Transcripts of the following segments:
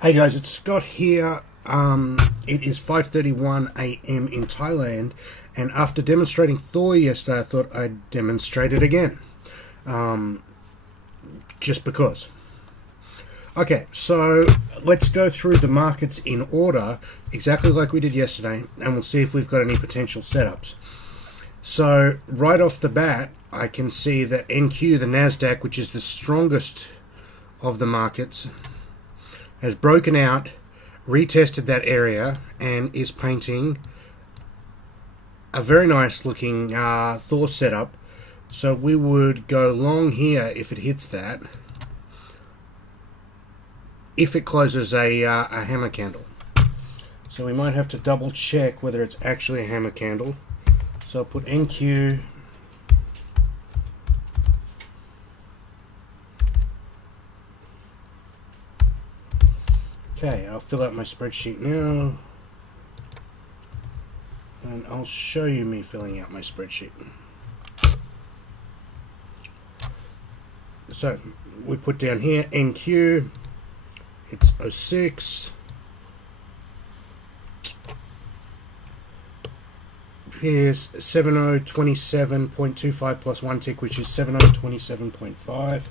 Hey guys, it's Scott here. It is 5:31 a.m. in Thailand, and after demonstrating Thor yesterday, I thought I'd demonstrate it again. Just because. Okay, so let's go through the markets in order, exactly like we did yesterday, and we'll see if we've got any potential setups. So, right off the bat, I can see that NQ, the Nasdaq, which is the strongest of the markets, has broken out, retested that area, and is painting a very nice looking Thor setup. So we would go long here if it hits that, if it closes a hammer candle. So we might have to double check whether it's actually a hammer candle. So I'll put NQ. Okay, I'll fill out my spreadsheet now, and I'll show you me filling out my spreadsheet. So we put down here NQ, it's 06, here's 7027.25 plus 1 tick, which is 7027.5.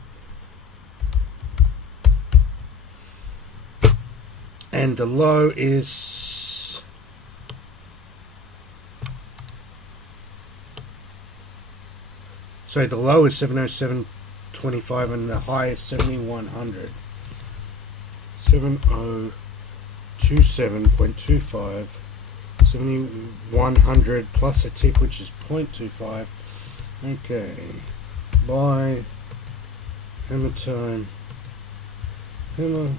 And the low is the low is 707.25 and the high is 7100. 7027.25, 7100 plus a tick, which is 0.25. Okay, buy, hammer time, hammer.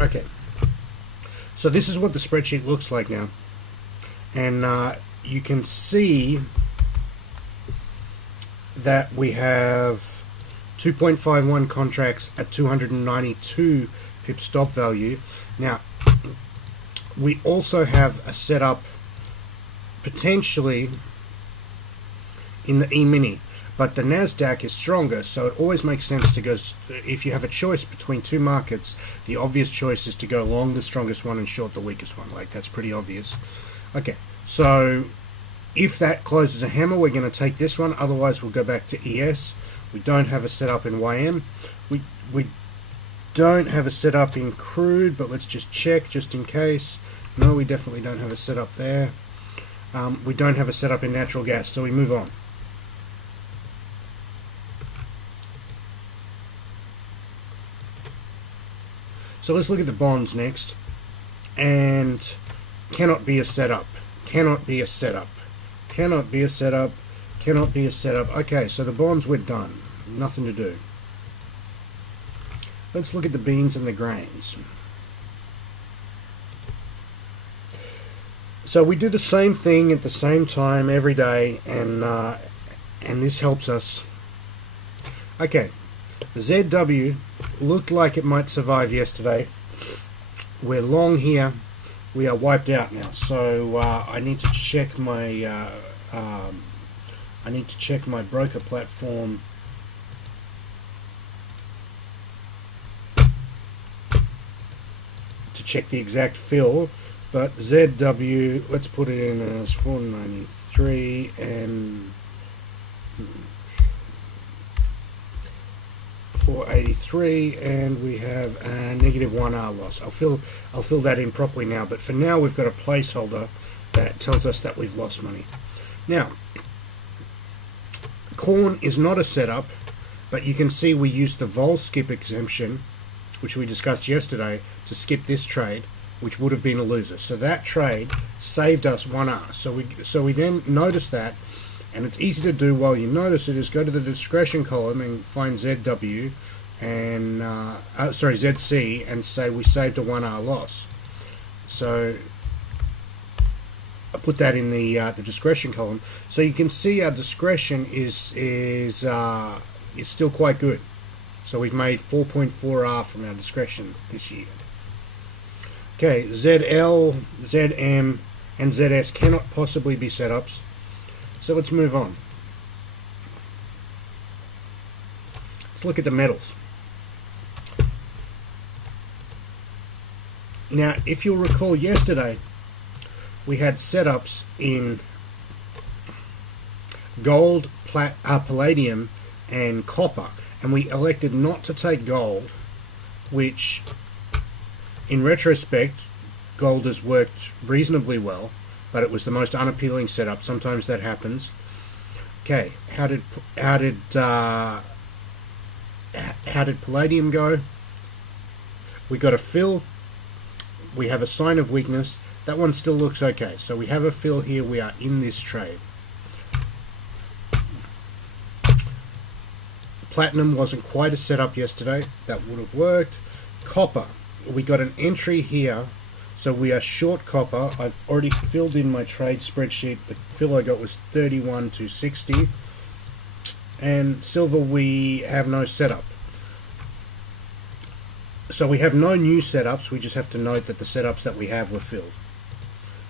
Okay, so this is what the spreadsheet looks like now, and you can see that we have 2.51 contracts at 292 pip stop value. Now, we also have a setup potentially in the E-mini, but the Nasdaq is stronger, so it always makes sense to go, if you have a choice between two markets, the obvious choice is to go long the strongest one and short the weakest one. Like, that's pretty obvious. Okay, so if that closes a hammer, we're going to take this one, otherwise we'll go back to ES. We don't have a setup in YM. We don't have a setup in crude, but let's just check just in case. No, we definitely don't have a setup there. We don't have a setup in natural gas, so we move on. So let's look at the bonds next, and cannot be a setup, cannot be a setup, cannot be a setup, cannot be a setup. Okay, so the bonds, we're done, nothing to do. Let's look at the beans and the grains. So we do the same thing at the same time every day, and this helps us. Okay, ZW looked like it might survive yesterday. We're long here. We are wiped out now. So I need to check my broker platform to check the exact fill. But ZW, let's put it in as 493 and 483, and we have a negative 1R loss. I'll fill that in properly now, but for now we've got a placeholder that tells us that we've lost money. Now, corn is not a setup, but you can see we used the vol skip exemption, which we discussed yesterday, to skip this trade, which would have been a loser. So that trade saved us 1R. So we then notice that, and it's easy to do while you notice it, is go to the discretion column and find ZW and ZC and say we saved a 1R loss. So I put that in the discretion column, so you can see our discretion is still quite good. So we've made 4.4R from our discretion this year. Okay, ZL, ZM, and ZS cannot possibly be setups. So let's move on. Let's look at the metals. Now, if you'll recall yesterday, we had setups in gold, palladium, and copper, and we elected not to take gold, which, in retrospect, gold has worked reasonably well, but it was the most unappealing setup. Sometimes that happens. Okay, how did palladium go? We got a fill. We have a sign of weakness. That one still looks okay. So we have a fill here. We are in this trade. Platinum wasn't quite a setup yesterday. That would have worked. Copper. We got an entry here. So we are short copper. I've already filled in my trade spreadsheet. The fill I got was 31 to 60. And silver, we have no setup. So we have no new setups. We just have to note that the setups that we have were filled.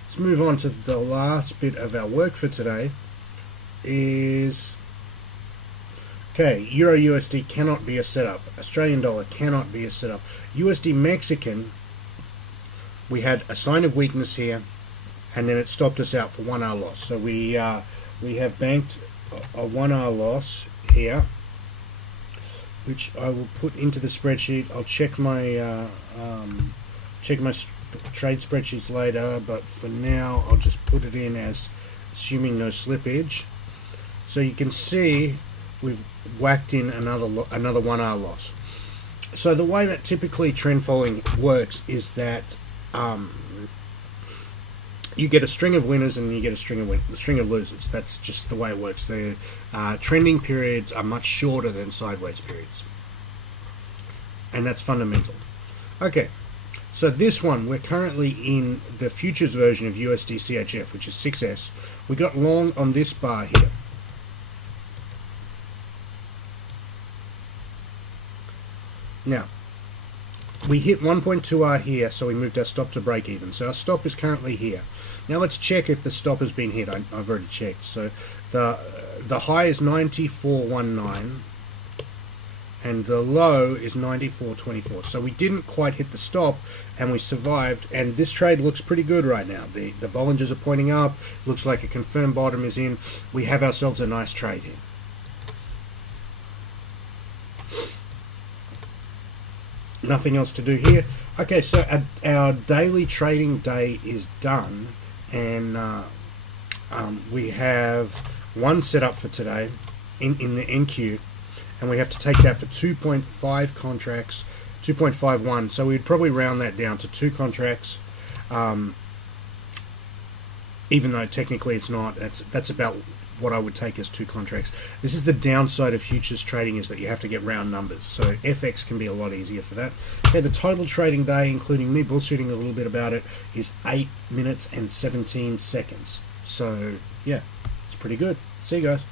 Let's move on to the last bit of our work for today. Okay, Euro USD cannot be a setup. Australian dollar cannot be a setup. USD Mexican, we had a sign of weakness here, and then it stopped us out for 1 hour loss. So we have banked a 1 hour loss here, which I will put into the spreadsheet. I'll check my trade spreadsheets later, but for now I'll just put it in as assuming no slippage. So you can see we've whacked in another 1 hour loss. So the way that typically trend following works is that you get a string of winners and you get a string of losers. That's just the way it works. The trending periods are much shorter than sideways periods, and that's fundamental. Okay, so this one, we're currently in the futures version of USD CHF, which is 6S. We got long on this bar here. Now, we hit 1.2R here, so we moved our stop to break even. So our stop is currently here. Now let's check if the stop has been hit. I've already checked. So the high is 94.19 and the low is 94.24. So we didn't quite hit the stop and we survived, and this trade looks pretty good right now. The Bollingers are pointing up. Looks like a confirmed bottom is in. We have ourselves a nice trade here. Nothing else to do here. Okay, so our daily trading day is done, and we have one set up for today in the NQ, and we have to take that for 2.5 contracts, 2.51. So we'd probably round that down to 2 contracts, even though technically it's not. That's about what I would take as 2 contracts. This is the downside of futures trading, is that you have to get round numbers. So FX can be a lot easier for that. Okay, the total trading day, including me bullshitting a little bit about it, is 8 minutes and 17 seconds. So yeah, it's pretty good. See you guys.